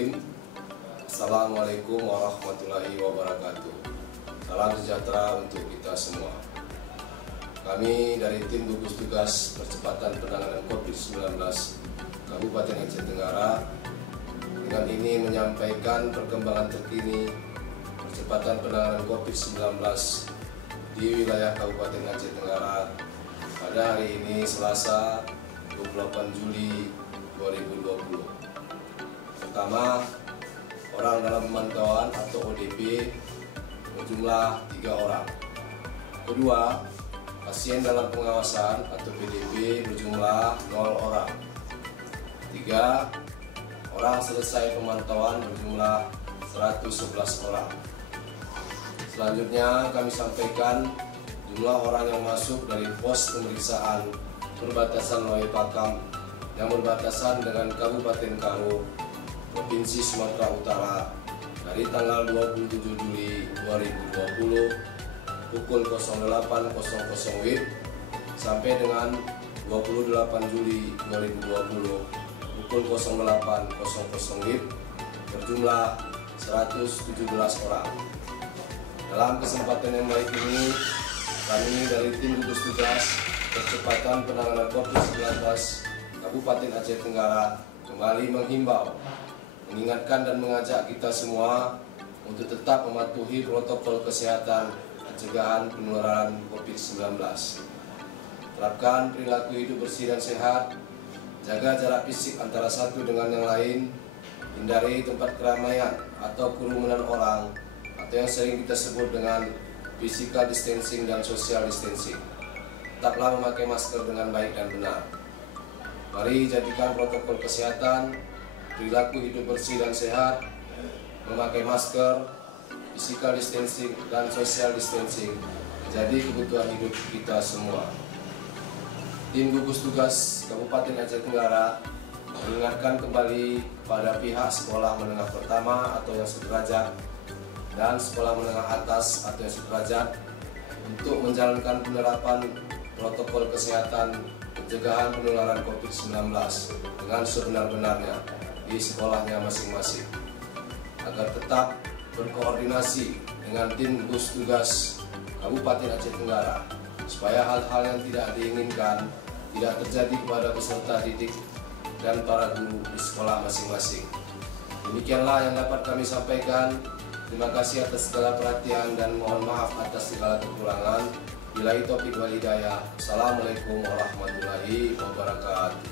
Bismillahirrahmanirrahim. Assalamualaikum warahmatullahi wabarakatuh. Salam sejahtera untuk kita semua. Kami dari tim gugus tugas percepatan penanganan COVID-19 Kabupaten Aceh Tenggara dengan ini menyampaikan perkembangan terkini percepatan penanganan COVID-19 di wilayah Kabupaten Aceh Tenggara pada hari ini Selasa 28 Juli 2020. Pertama, orang dalam pemantauan atau ODP berjumlah 3 orang. Kedua, pasien dalam pengawasan atau PDP berjumlah 0 orang. 3, orang selesai pemantauan berjumlah 111 orang. Selanjutnya kami sampaikan jumlah orang yang masuk dari pos pemeriksaan perbatasan Loai Pakam yang berbatasan dengan Kabupaten Karo, Provinsi Sumatera Utara dari tanggal 27 Juli 2020 pukul 08.00 WIB sampai dengan 28 Juli 2020 pukul 08.00 WIB berjumlah 117 orang. Dalam kesempatan yang baik ini, kami dari tim gugus tugas percepatan penanganan COVID-19 Kabupaten Aceh Tenggara kembali menghimbau, mengingatkan dan mengajak kita semua untuk tetap mematuhi protokol kesehatan pencegahan penularan COVID-19. Terapkan perilaku hidup bersih dan sehat, jaga jarak fisik antara satu dengan yang lain, hindari tempat keramaian atau kerumunan orang atau yang sering kita sebut dengan physical distancing dan social distancing. Tetaplah memakai masker dengan baik dan benar. Mari jadikan protokol kesehatan, perilaku hidup bersih dan sehat, memakai masker, physical distancing dan social distancing menjadi kebutuhan hidup kita semua. Tim gugus tugas Kabupaten Aceh Tenggara mengingatkan kembali pada pihak sekolah menengah pertama atau yang sederajat dan sekolah menengah atas atau yang sederajat untuk menjalankan penerapan protokol kesehatan pencegahan penularan COVID-19 dengan sebenar-benarnya di sekolahnya masing-masing agar tetap berkoordinasi dengan tim gugus tugas Kabupaten Aceh Tenggara supaya hal-hal yang tidak diinginkan tidak terjadi kepada peserta didik dan para guru di sekolah masing-masing. Demikianlah yang dapat kami sampaikan. Terima kasih atas segala perhatian dan mohon maaf atas segala kekurangan. Billahi taufiq wal hidayah. Assalamualaikum warahmatullahi wabarakatuh.